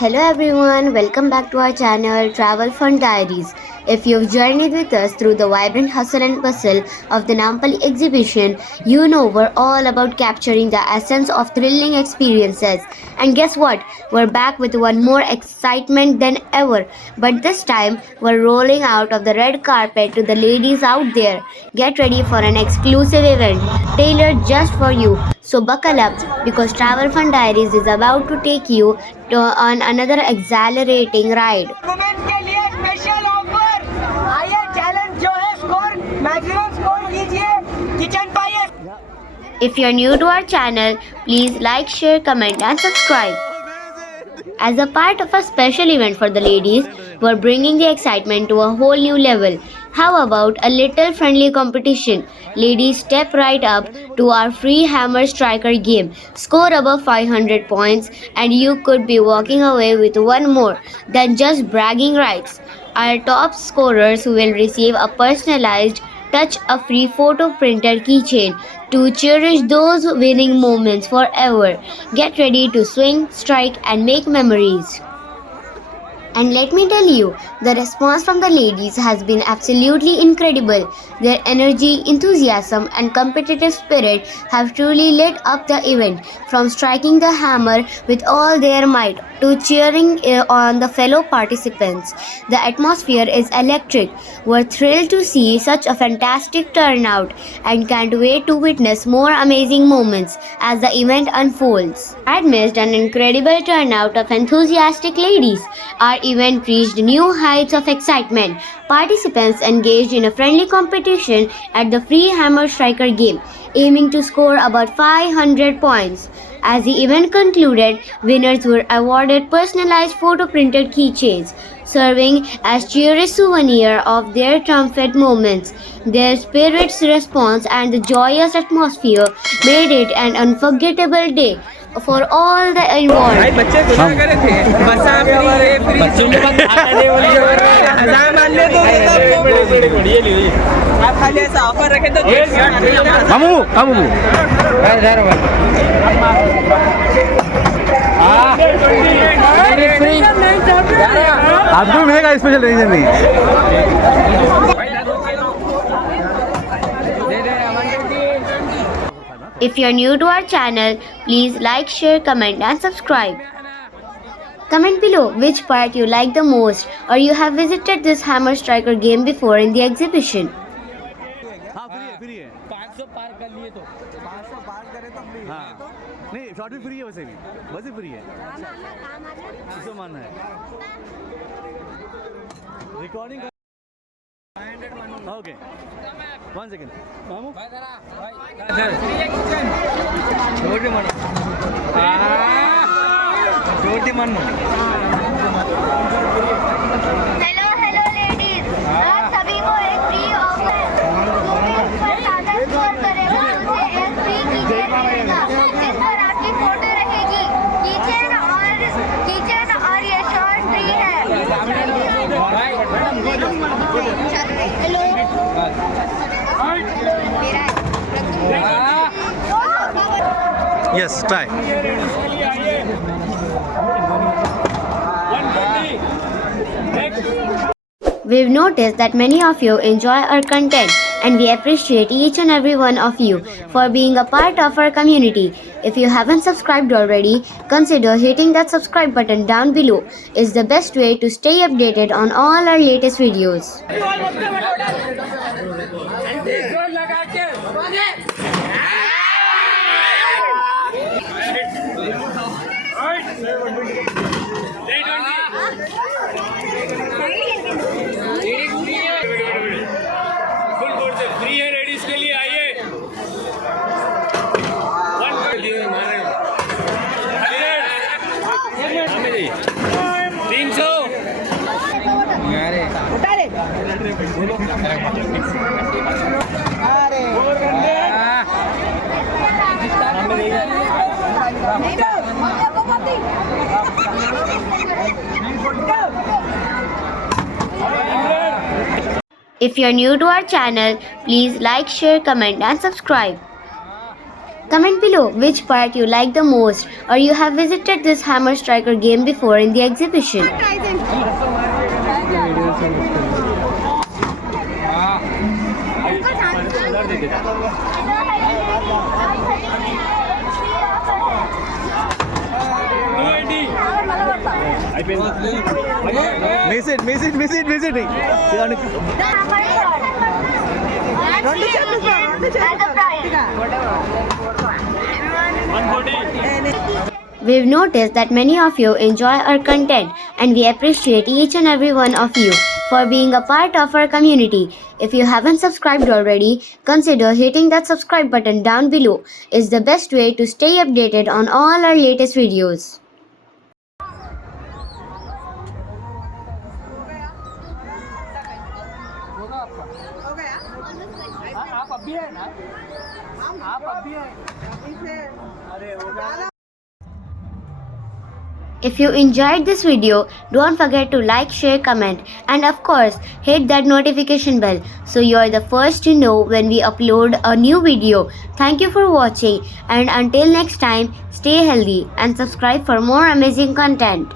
Hello everyone, welcome back to our channel Travel Fun Diaries. If you've journeyed with us through the vibrant hustle and bustle of the Nampally Exhibition, you know we're all about capturing the essence of thrilling experiences. And guess what? We're back with one more excitement than ever. But this time, we're rolling out of the red carpet to the ladies out there. Get ready for an exclusive event tailored just for you. So buckle up because Travel Fun Diaries is about to take you on another exhilarating ride. Women के लिए special offer आइए challenge जो है score maximum score कीजिए kitchen पाइए. If you're new to our channel, please like, share, comment, and subscribe. As a part of a special event for the ladies, we're bringing the excitement to a whole new level. How about a little friendly competition? Ladies, step right up to our free hammer striker game. Score above 500 points, and you could be walking away with one more than just bragging rights. Our top scorers will receive a personalized touch a free photo printed keychain to cherish those winning moments forever. Get ready to swing, strike, and make memories. And let me tell you, the response from the ladies has been absolutely incredible. Their energy, enthusiasm, and competitive spirit have truly lit up the event. From striking the hammer with all their might to cheering on the fellow participants, the atmosphere is electric. We're thrilled to see such a fantastic turnout and can't wait to witness more amazing moments as the event unfolds. Amidst an incredible turnout of enthusiastic ladies, our event reached new heights of excitement. Participants engaged in a friendly competition at the free hammer striker game, aiming to score about 500 points. As the event concluded, winners were awarded personalized photo printed keychains, serving as cherished souvenir of their triumphant moments. Their spirit's response and the joyous atmosphere made it an unforgettable day for all the involved. भाई बच्चे गुस्सा करे थे बसा free है free बच्चों के पास आता नहीं बोल हजार मान ले तो बढ़िया ली आप खाली ऐसा ऑफर रखे तो मामू मामू इधर आप भी महंगा स्पेशल रीजन नहीं If you're new to our channel, please like, share, comment, and subscribe. Comment below which part you like the most or you have visited this hammer striker game before in the exhibition. हाँ free है 500 पार कर लिए तो 500 पार करे तो free हाँ नहीं short भी फ्री है वैसे भी बस ही फ्री है किसको मानना है रिकॉर्डिंग ओके 1 सेकंड मामू जोड़ी मन जोड़ी मन हेलो हेलो लेडीज आप सभी को एक फ्री ऑफर स्कोर करेगा उसे एक फ्री कीचेन मिलेगा जिस पर आपकी फोटो रहेगी कीचेन और ये शॉर्ट फ्री है hello yes try We've noticed that many of you enjoy our content and we appreciate each and every one of you for being a part of our community. If you haven't subscribed already, consider hitting that subscribe button down below. It's the best way to stay updated on all our latest videos. Free है ladies के लिए आइए 300 If you're new to our channel, please like, share, comment, and subscribe. Comment below which park you like the most or you have visited this hammer striker game before in the exhibition. Miss it. We've noticed that many of you enjoy our content and we appreciate each and every one of you for being a part of our community. If you haven't subscribed already, consider hitting that subscribe button down below. It's the best way to stay updated on all our latest videos. If you enjoyed this video, don't forget to like, share, comment, and of course, hit that notification bell so you're the first to know when we upload a new video. Thank you for watching, and until next time, stay healthy and subscribe for more amazing content.